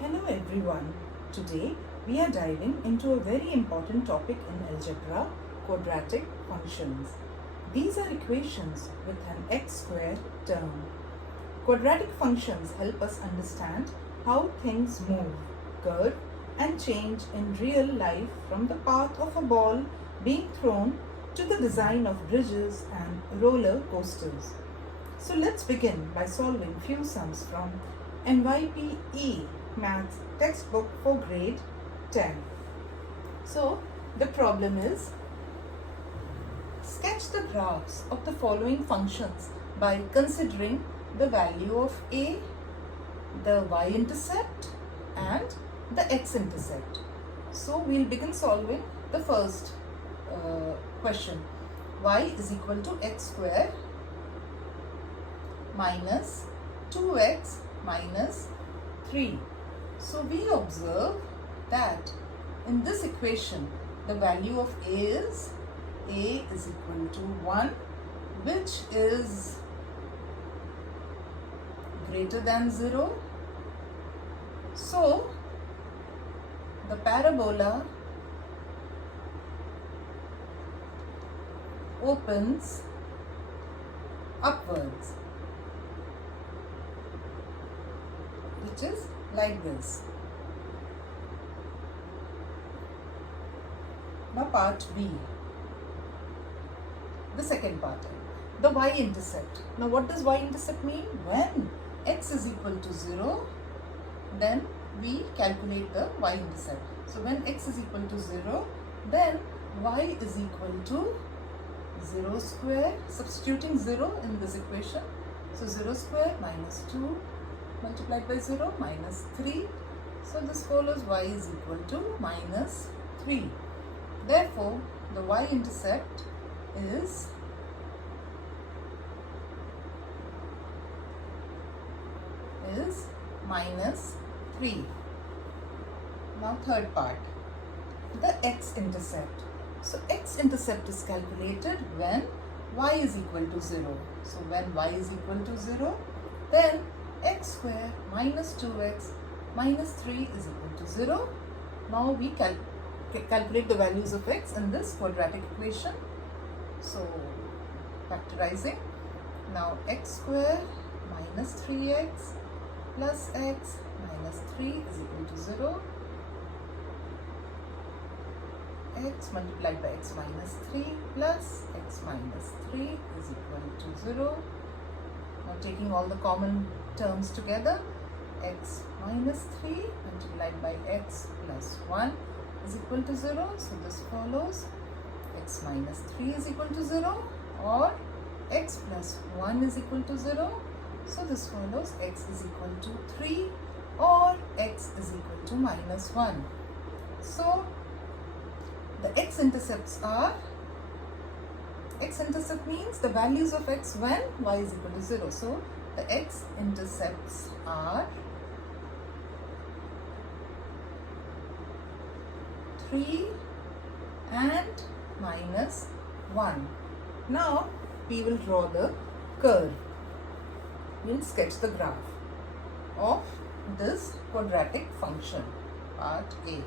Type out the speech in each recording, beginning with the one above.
Hello everyone. Today we are diving into a very important topic in algebra, quadratic functions. These are equations with an x squared term. Quadratic functions help us understand how things move, curve and change in real life, from the path of a ball being thrown to the design of bridges and roller coasters. So let's begin by solving few sums from NYPE Maths textbook for grade 10. So the problem is, sketch the graphs of the following functions by considering the value of a, the y-intercept and the x-intercept. So we'll begin solving the first question. Y is equal to x square minus 2x minus 3. So we observe that in this equation the value of a is equal to 1, which is greater than 0. So the parabola opens upwards, which is like this. Now part B, the second part, the y-intercept. Now what does y-intercept mean? When x is equal to 0, then we calculate the y-intercept. So when x is equal to 0, then y is equal to 0 square, substituting 0 in this equation. So 0 square minus 2 multiplied by 0 minus 3. So this follows y is equal to minus 3. Therefore, the y-intercept is minus 3. Now third part, the x-intercept. So x-intercept is calculated when y is equal to 0. So when y is equal to 0, then x square minus 2x minus 3 is equal to 0. Now we calculate the values of x in this quadratic equation. So factorizing, now x square minus 3x plus x minus 3 is equal to 0. X multiplied by x minus 3 plus x minus 3 is equal to 0. Now taking all the common terms together, x minus 3 multiplied by x plus 1 is equal to 0. So this follows x minus 3 is equal to 0, or x plus 1 is equal to 0. So this follows x is equal to 3, or x is equal to minus 1. So the x-intercepts are, x-intercept means the values of x when y is equal to 0. So the x-intercepts are 3 and minus 1. Now we will draw the curve. We'll sketch the graph of this quadratic function, part A.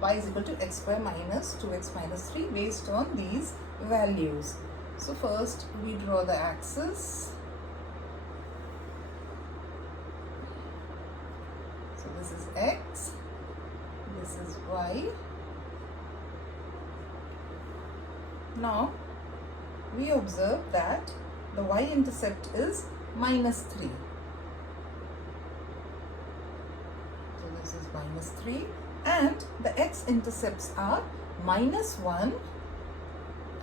Y is equal to x square minus 2x minus 3 based on these values. So first we draw the axis. So this is x, this is y. Now we observe that the y-intercept is minus 3. So this is minus 3. And the x-intercepts are minus 1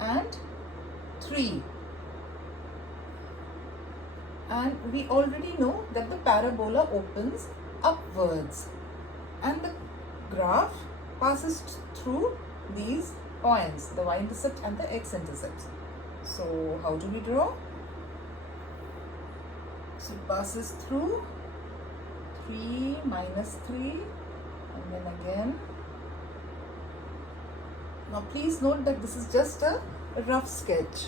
and 3. And we already know that the parabola opens upwards and the graph passes through these points, the y-intercept and the x-intercepts. So how do we draw? So it passes through 3 minus 3. And then again. Now please note that this is just a rough sketch.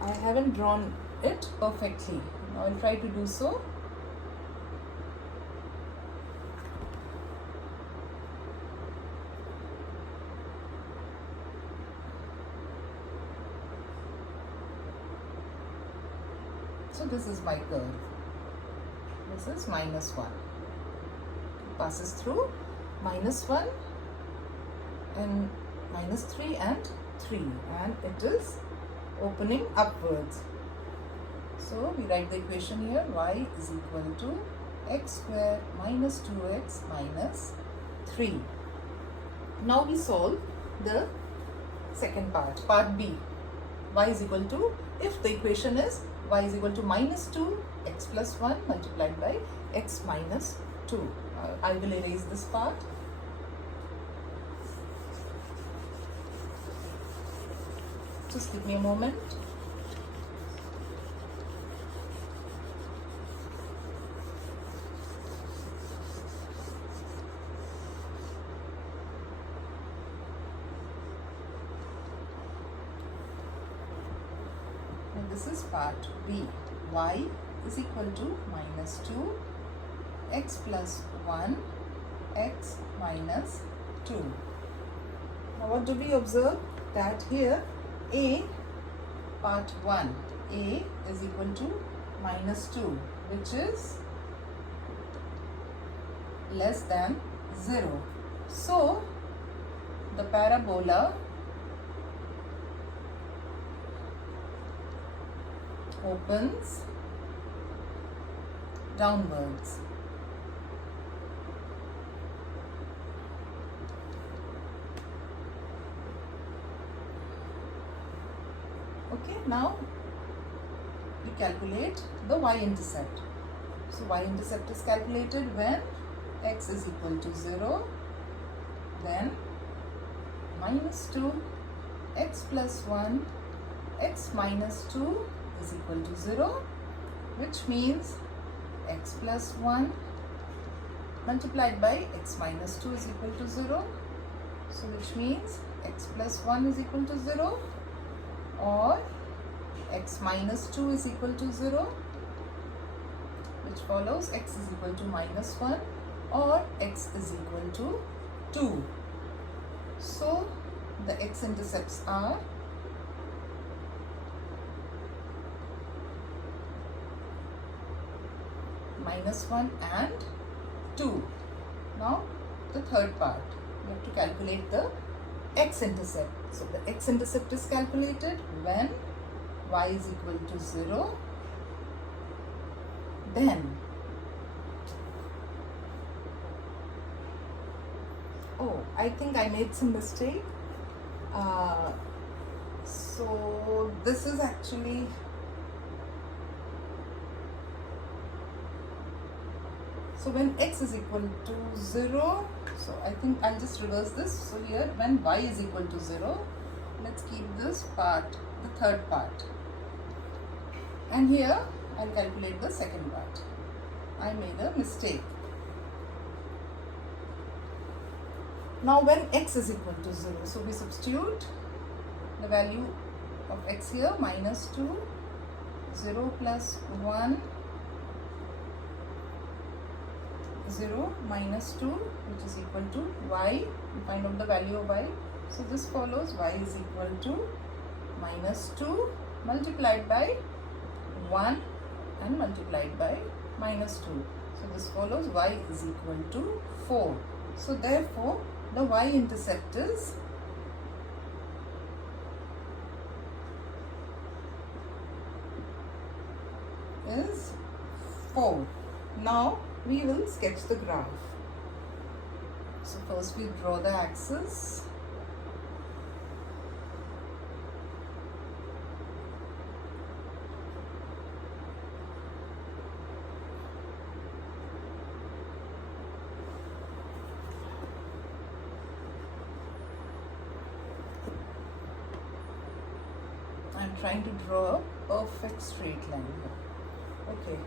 I haven't drawn it perfectly. Now I'll try to do so. So this is my curve. This is -1. Passes through -1 and -3 and 3, and it is opening upwards. So we write the equation here: y is equal to x square minus 2x minus 3. Now we solve the second part, part B. Y is equal to, if the equation is y is equal to -2 x plus 1 multiplied by x minus 2. I will erase this part. Just give me a moment. And this is part B. Y is equal to -2 x plus 1 x minus 2. Now what do we observe? That here A, part 1, A is equal to -2, which is less than 0. So the parabola opens downwards. Okay, now we calculate the y-intercept. So y-intercept is calculated when x is equal to 0, then -2 x plus 1 x minus 2 is equal to 0, which means x plus 1 multiplied by x minus 2 is equal to 0. So which means x plus 1 is equal to 0, or x minus 2 is equal to 0, which follows x is equal to -1 or x is equal to 2. So the x-intercepts are -1 and 2. Now the third part, we have to calculate the x-intercept. So the x-intercept is calculated when y is equal to 0, then I think I made some mistake. So this is actually when x is equal to 0, so I think I'll just reverse this. So here when y is equal to 0, let's keep this part, the third part, and here I'll calculate the second part. I made a mistake. Now when x is equal to 0, so we substitute the value of x here: -2, 0 plus 1, 0 minus 2, which is equal to y. We find out the value of y. So this follows y is equal to -2 multiplied by 1 and multiplied by -2. So this follows y is equal to 4. So therefore the y-intercept is is 4. Now we will sketch the graph. So first we draw the axis. I'm trying to draw a perfect straight line here. Okay,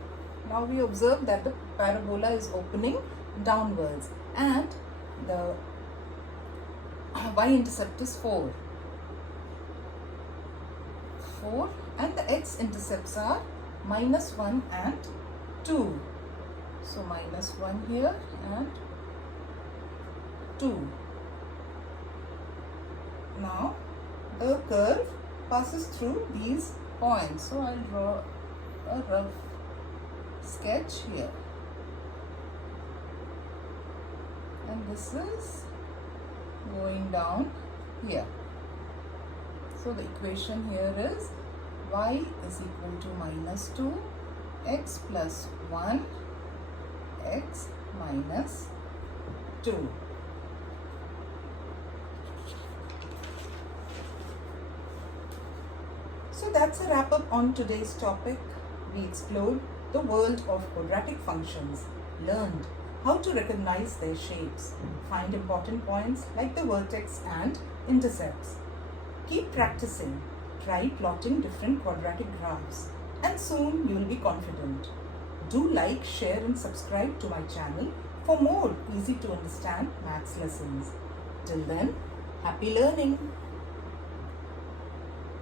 now we observe that the parabola is opening downwards and the y-intercept is 4, and the x-intercepts are -1 and 2. So -1 here and 2. Now the curve passes through these points. So I'll draw a rough sketch here. And this is going down here. So the equation here is y is equal to minus 2 x plus 1 x minus 2. So that's a wrap up on today's topic. We explored the world of quadratic functions, learned how to recognize their shapes, find important points like the vertex and intercepts. Keep practicing, try plotting different quadratic graphs, and soon you will be confident. Do like, share and subscribe to my channel for more easy to understand maths lessons. Till then, happy learning!